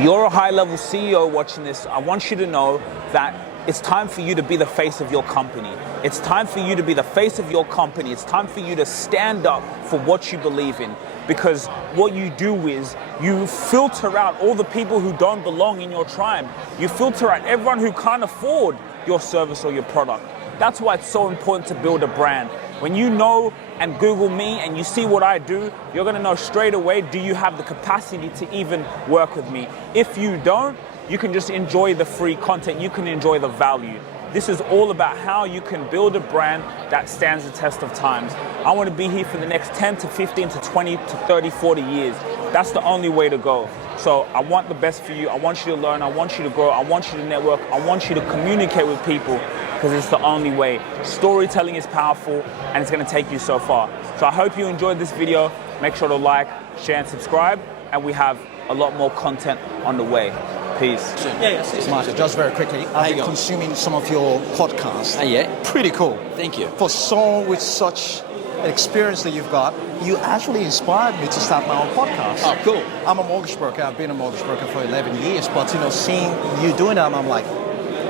If you're a high-level CEO watching this, I want you to know that it's time for you to be the face of your company. It's time for you to be the face of your company. It's time for you to stand up for what you believe in. Because what you do is you filter out all the people who don't belong in your tribe. You filter out everyone who can't afford your service or your product. That's why it's so important to build a brand. When you know and Google me and you see what I do, you're gonna know straight away, do you have the capacity to even work with me? If you don't, you can just enjoy the free content, you can enjoy the value. This is all about how you can build a brand that stands the test of times. I want to be here for the next 10 to 15 to 20 to 30, 40 years. That's the only way to go. So I want the best for you. I want you to learn. I want you to grow. I want you to network. I want you to communicate with people because it's the only way. Storytelling is powerful and it's going to take you so far. So I hope you enjoyed this video. Make sure to like, share, and subscribe. And we have a lot more content on the way. Peace. Yes. Mark, just very quickly, I've been consuming some of your podcasts. Pretty cool. Thank you. For someone with such experience that you've got, you actually inspired me to start my own podcast. Oh, cool. I'm a mortgage broker. I've been a mortgage broker for 11 years, but seeing you doing that, I'm like,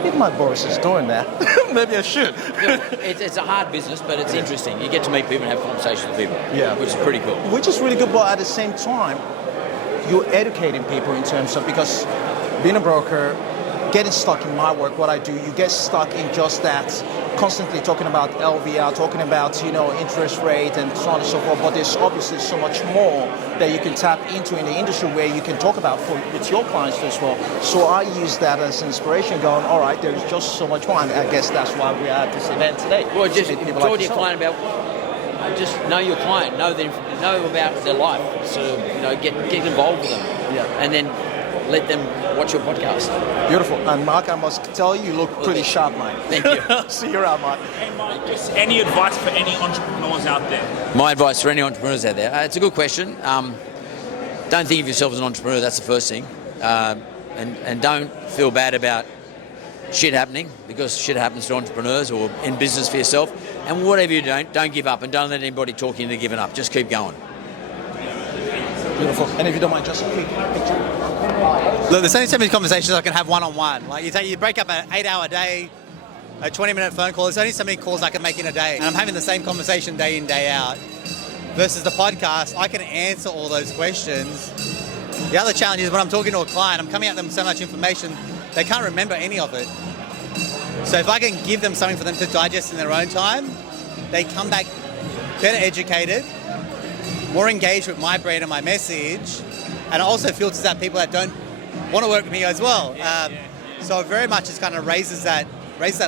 if Mark Bouris is doing that, maybe I should. It's a hard business, but it's interesting. You get to meet people and have conversations with people, which is pretty cool. Which is really good, but at the same time, you're educating people in terms of, because being a broker, getting stuck in my work, what I do, you get stuck in just that, constantly talking about LVR, talking about, interest rate and so on and so forth, but there's obviously so much more that you can tap into in the industry where you can talk about with your clients as well. So I use that as inspiration, going, all right, there's just so much more, and I guess that's why we are at this event today. Well, just talk to your client about, just know your client, know about their life, so, get involved with them, and then let them watch your podcast. Beautiful. And Mark, I must tell you, you look pretty sharp, mate. Thank you. See you around, Mark. Hey, Mike, just any advice for any entrepreneurs out there? My advice for any entrepreneurs out there, it's a good question. Don't think of yourself as an entrepreneur, that's the first thing. And don't feel bad about shit happening, because shit happens to entrepreneurs or in business for yourself. And whatever you don't give up, and don't let anybody talk you into giving up. Just keep going. Beautiful. And if you don't mind, just a quick picture. Look, there's only so many conversations I can have one-on-one. Like you break up an 8-hour day, a 20-minute phone call. There's only so many calls I can make in a day. And I'm having the same conversation day in, day out. Versus the podcast, I can answer all those questions. The other challenge is when I'm talking to a client, I'm coming at them with so much information, they can't remember any of it. So if I can give them something for them to digest in their own time, they come back better educated, more engaged with my brand and my message, and it also filters out people that don't want to work with me as well. So it very much just kind of raises that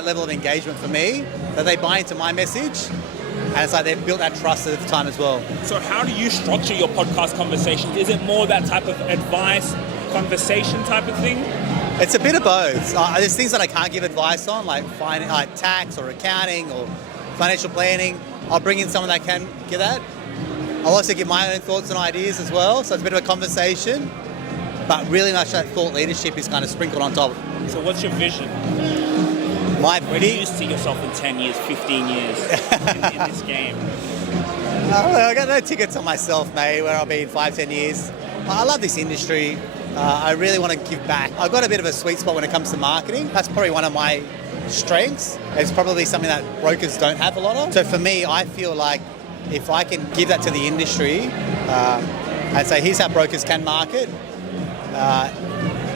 level of engagement for me, that they buy into my message, and it's like they've built that trust over time as well. So how do you structure your podcast conversations? Is it more that type of advice, conversation type of thing? It's a bit of both. There's things that I can't give advice on, like tax or accounting or financial planning. I'll bring in someone that can give that. I'll also give my own thoughts and ideas as well, so it's a bit of a conversation, but really much that thought leadership is kind of sprinkled on top. So what's your vision? Where do you see yourself in 10 years, 15 years in this game? I got no tickets on myself, mate, where I'll be in 5-10 years. I love this industry. I really want to give back. I've got a bit of a sweet spot when it comes to marketing. That's probably one of my strengths. It's probably something that brokers don't have a lot of. So for me, I feel like if I can give that to the industry and say, here's how brokers can market,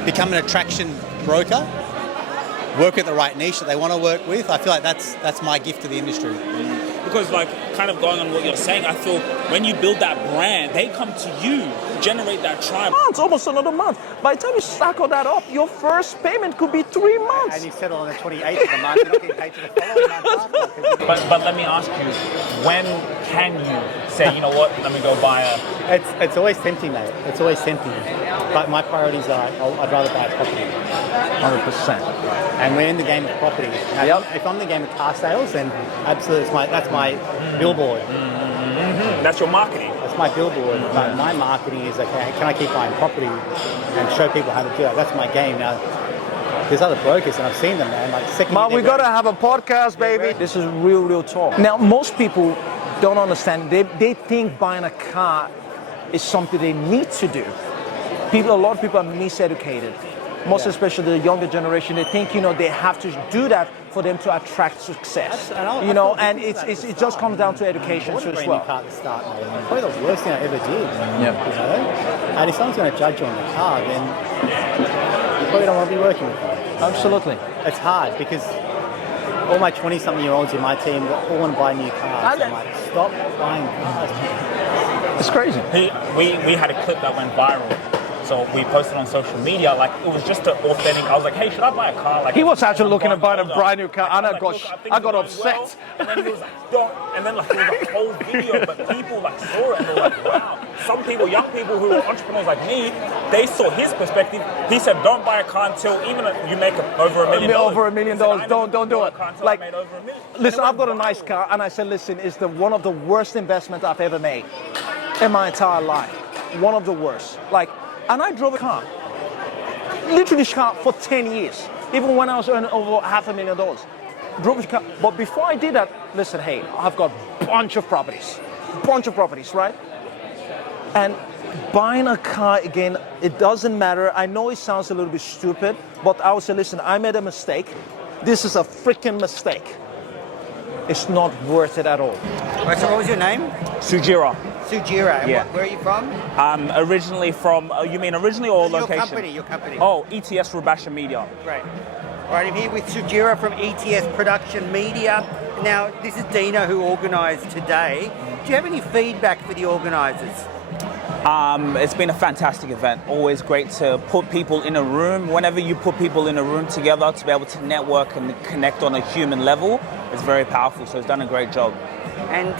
become an attraction broker, work at the right niche that they want to work with, I feel like that's my gift to the industry. Because kind of going on what you're saying, I feel when you build that brand, they come to you, generate that tribe. Months, almost another month. By the time you stack all that up, your first payment could be 3 months. And you settle on the 28th of the month, you're not getting paid for the following month after. But let me ask you, when can you say, you know what, let me go buy a... It's always tempting, mate. It's always tempting. But my priorities are, I'd rather buy a property. 100%. And we're in the game of property. Now, if I'm in the game of car sales, then absolutely, that's my billboard. Mm-hmm. That's your marketing. That's my billboard. But my marketing is, okay, can I keep buying property and show people how to do it? That's my game. Now, there's other brokers, and I've seen them, man. But we got to have a podcast, baby. This is real talk. Now, most people don't understand. They think buying a car is something they need to do. A lot of people are miseducated. Most especially the younger generation, they think, they have to do that for them to attract success. And it just comes down to education I too as brand well. new car at the start, mate. I mean, probably the worst thing I ever did. Yeah. And if someone's going to judge you on the car, then you probably don't want to be working with them. Absolutely. It's hard because all my 20-something-year-olds in my team all want to buy new cars. I'm like, stop buying cars. It's crazy. We had a clip that went viral. So we posted on social media, like it was just an authentic. I was like, "Hey, should I buy a car?" Like He was actually looking at buying a older. brand new car, and I like, got "Look, think I got it's going upset. well." And then he was like, "Don't." And then like there was a whole video, but people like saw it and they were like, "Wow." Some people, young people who are entrepreneurs like me, they saw his perspective. He said, "Don't buy a car until even you make over $1 million." Over $1 million. Don't do it. Like, I made over $1 million. listen, I've got a nice car, and I said, listen, it's one of the worst investments I've ever made in my entire life. One of the worst. Like, and I drove a car. Literally this car for 10 years, even when I was earning over $500,000. Drove this car, but before I did that, listen, hey, I've got a bunch of properties, right? And buying a car again, it doesn't matter. I know it sounds a little bit stupid, but I would say, listen, I made a mistake. This is a freaking mistake. It's not worth it at all. Right, so what was your name? Sugira. Sugira. And Yeah. where are you from? Originally from. You mean originally or location? Your company. Oh, ETS Rubasha Media. Great. All right, I'm here with Sugira from ETS Production Media. Now, this is Dina who organised today. Do you have any feedback for the organisers? It's been a fantastic event. Always great to put people in a room. Whenever you put people in a room together to be able to network and connect on a human level, it's very powerful. So it's done a great job. And,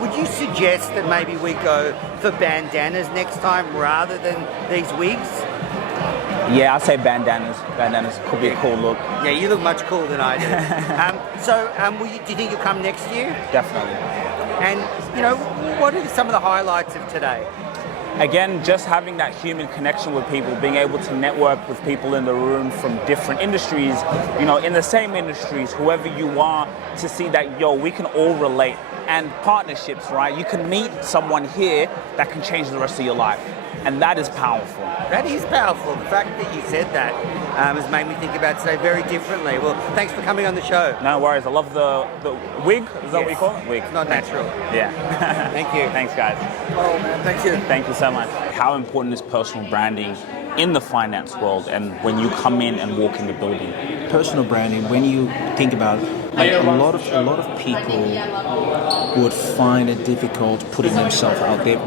would you suggest that maybe we go for bandanas next time rather than these wigs? Yeah, I'd say bandanas. Bandanas could be a cool look. Yeah, you look much cooler than I do. Do you think you'll come next year? Definitely. And, what are some of the highlights of today? Again, just having that human connection with people, being able to network with people in the room from different industries, in the same industries, whoever you are, to see that, we can all relate. And partnerships, right? You can meet someone here that can change the rest of your life. And that is powerful. That is powerful. The fact that you said that has made me think about today very differently. Well, thanks for coming on the show. No worries. I love the wig. Is that what you call it? Wig. Not natural. Yeah. Thank you. Thanks, guys. Oh, man, thank you. Thank you so much. How important is personal branding in the finance world and when you come in and walk in the building? Personal branding, when you think about it, like a lot of people would find it difficult putting themselves out there.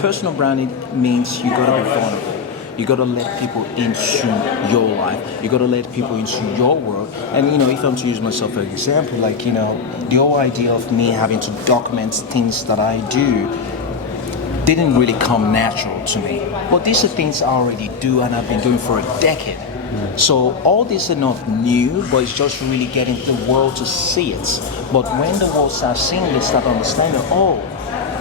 Personal branding means you gotta be vulnerable. You gotta let people into your life. You gotta let people into your world. And if I'm to use myself as an example, like the whole idea of me having to document things that I do didn't really come natural to me. But these are things I already do and I've been doing for a decade. So all these are not new, but it's just really getting the world to see it. But when the world starts seeing it, they start understanding,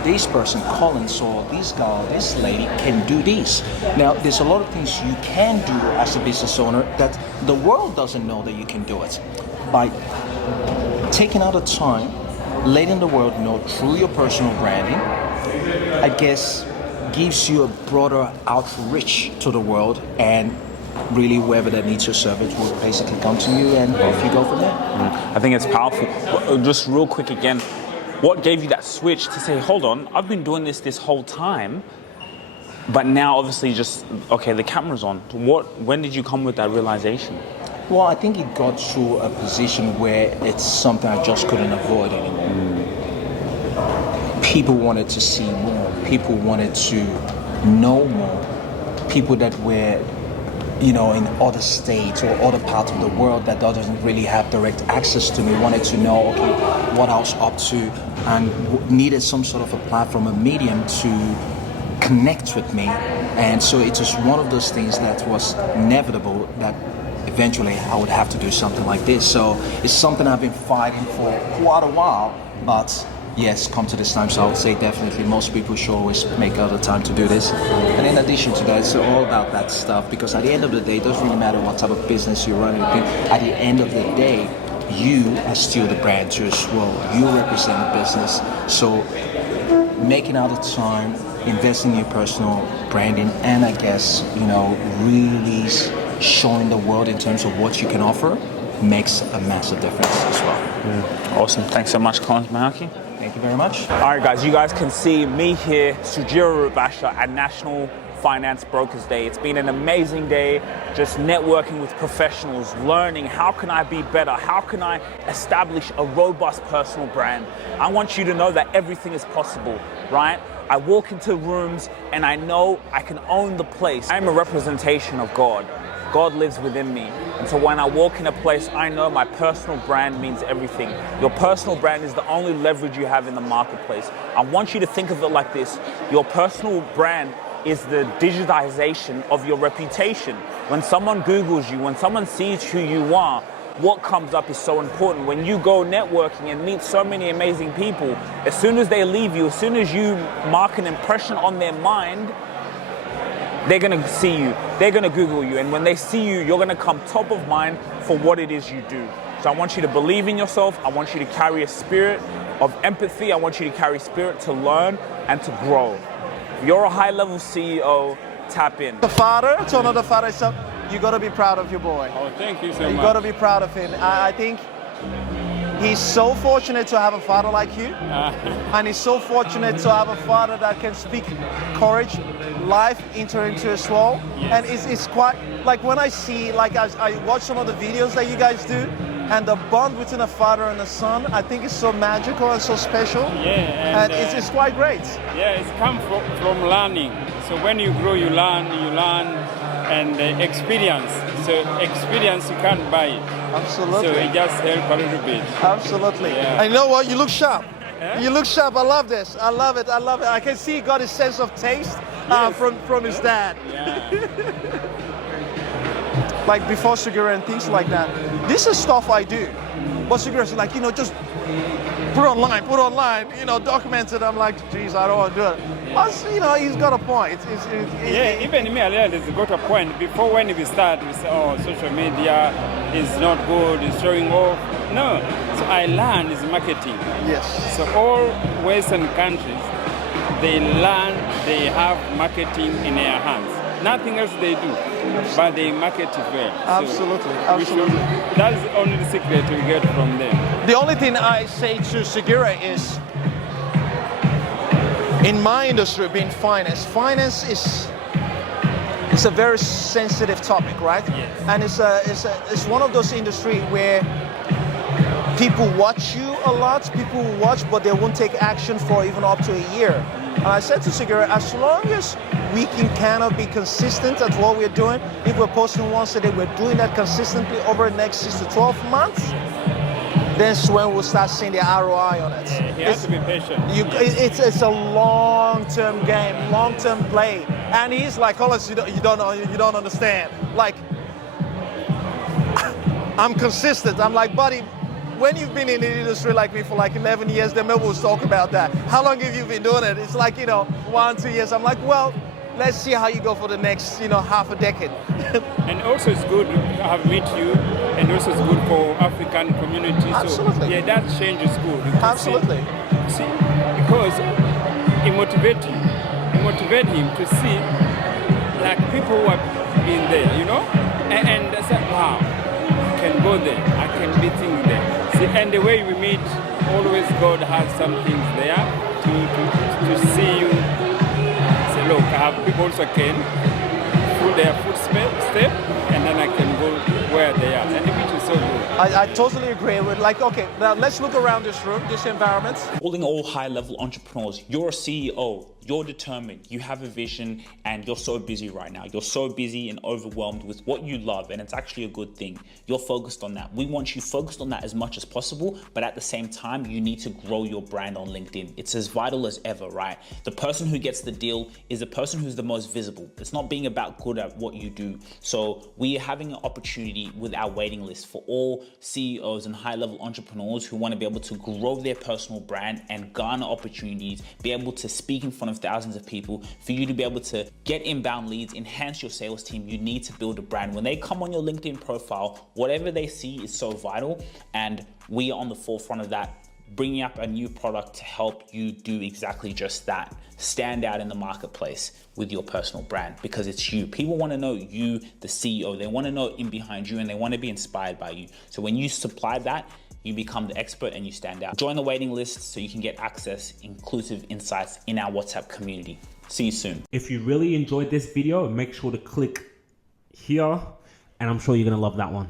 this person, Collins, or this guy, or this lady can do this. Now, there's a lot of things you can do as a business owner that the world doesn't know that you can do it. By taking out the time, letting the world know through your personal branding, I guess gives you a broader outreach to the world, and really whoever that needs your service will basically come to you, and off you go from there. I think it's powerful. Just real quick again, what gave you that switch to say, hold on, I've been doing this whole time, but now obviously the camera's on. When did you come with that realization? Well, I think it got to a position where it's something I just couldn't avoid anymore. People wanted to see more. People wanted to know more. People that were, in other states or other parts of the world that doesn't really have direct access to me wanted to know, okay, what I was up to, and needed some sort of a platform, a medium to connect with me. And so it was one of those things that was inevitable that eventually I would have to do something like this. So it's something I've been fighting for quite a while, but yes, come to this time. So I would say definitely most people should always make out the time to do this. And in addition to that, it's all about that stuff, because at the end of the day, it doesn't really matter what type of business you're running. At the end of the day, you are still the brand too as well. You represent the business. So making out the time, investing in your personal branding, and I guess, really showing the world in terms of what you can offer makes a massive difference as well. Awesome. Thanks so much, Collins Mayaki. Thank you very much. All right, guys, you guys can see me here, Sugira Rubasha, at National Finance Brokers Day. It's been an amazing day, just networking with professionals, learning how can I be better, how can I establish a robust personal brand. I want you to know that everything is possible, right? I walk into rooms and I know I can own the place. I'm a representation of God. God lives within me. And so when I walk in a place, I know my personal brand means everything. Your personal brand is the only leverage you have in the marketplace. I want you to think of it like this. Your personal brand is the digitization of your reputation. When someone Googles you, when someone sees who you are, what comes up is so important. When you go networking and meet so many amazing people, as soon as they leave you, as soon as you mark an impression on their mind, they're gonna see you, they're gonna Google you, and when they see you, you're gonna come top of mind for what it is you do. So I want you to believe in yourself, I want you to carry a spirit of empathy, I want you to carry spirit to learn and to grow. If you're a high-level CEO, tap in. The father to another father, so you gotta be proud of your boy. Oh, thank you so much. You gotta be proud of him. I think he's so fortunate to have a father like you, and he's so fortunate to have a father that can speak courage, life into as well. Yes. And it's quite, like when I see, like I watch some of the videos that you guys do, and the bond between a father and a son, I think it's so magical and so special. Yeah, and it's quite great. Yeah, it's come from learning. So when you grow, you learn, and experience. So experience, you can't buy it. Absolutely. So it just helps a little bit. Absolutely. Yeah. And you know what? You look sharp. Eh? You look sharp. I love this. I love it. I love it. I can see he got his sense of taste Yes. from his dad. Yeah. Like before Sugira and things like that. This is stuff I do. But Sugira's like, just put online, document it. I'm like, geez, I don't want to do it. But, he's got a point. Yeah, even me, I realized it's got a point. Before when we start, we say, oh, social media is not good, it's showing off. No, so I learned is marketing. Yes. So all Western countries, they learn, they have marketing in their hands. Nothing else they do, but they market it well. Absolutely, So absolutely. That's the only secret we get from them. The only thing I say to Sugira is, in my industry, being finance is a very sensitive topic, right? Yes. And it's one of those industries where people watch you a lot, people will watch, but they won't take action for even up to a year. And I said to Sugira, as long as we can kind of be consistent at what we're doing, if we're posting once a day, we're doing that consistently over the next 6 to 12 months, that's when we'll start seeing the ROI on it. Yeah, you have to be patient. It's a long-term game, long-term play. And he's like, Collins, you don't understand. Like, I'm consistent. I'm like, buddy, when you've been in the industry like me for like 11 years, then maybe we'll talk about that. How long have you been doing it? It's like, 1, 2 years. I'm like, well, let's see how you go for the next, half a decade. And also it's good to have met you, and also it's good for African community. Absolutely. So yeah, that change is good. Absolutely. See, because it motivates you. It motivates him to see like people who have been there, and they say, wow, I can go there, I can be things there. See, and the way we meet, always God has some things there to see you. Say, look, I have people also can through their footstep, and then I can go where they are, and which is so good. I totally agree with, okay, now let's look around this room, this environment. Calling all high-level entrepreneurs, you're a CEO, you're determined, you have a vision, and you're so busy right now. You're so busy and overwhelmed with what you love, and it's actually a good thing. You're focused on that. We want you focused on that as much as possible, but at the same time, you need to grow your brand on LinkedIn. It's as vital as ever, right? The person who gets the deal is the person who's the most visible. It's not being about good at what you do. So we are having an opportunity with our waiting list for all CEOs and high-level entrepreneurs who want to be able to grow their personal brand and garner opportunities, be able to speak in front of thousands of people, for you to be able to get inbound leads, enhance your sales team. You need to build a brand. When they come on your LinkedIn profile, whatever they see is so vital, and we are on the forefront of that bringing up a new product to help you do exactly just that. Stand out in the marketplace with your personal brand, because it's you. People want to know you, the CEO. They want to know in behind you, and they want to be inspired by you. So when you supply that, you become the expert and you stand out. Join the waiting list so you can get access, inclusive insights in our WhatsApp community. See you soon. If you really enjoyed this video, make sure to click here, and I'm sure you're gonna love that one.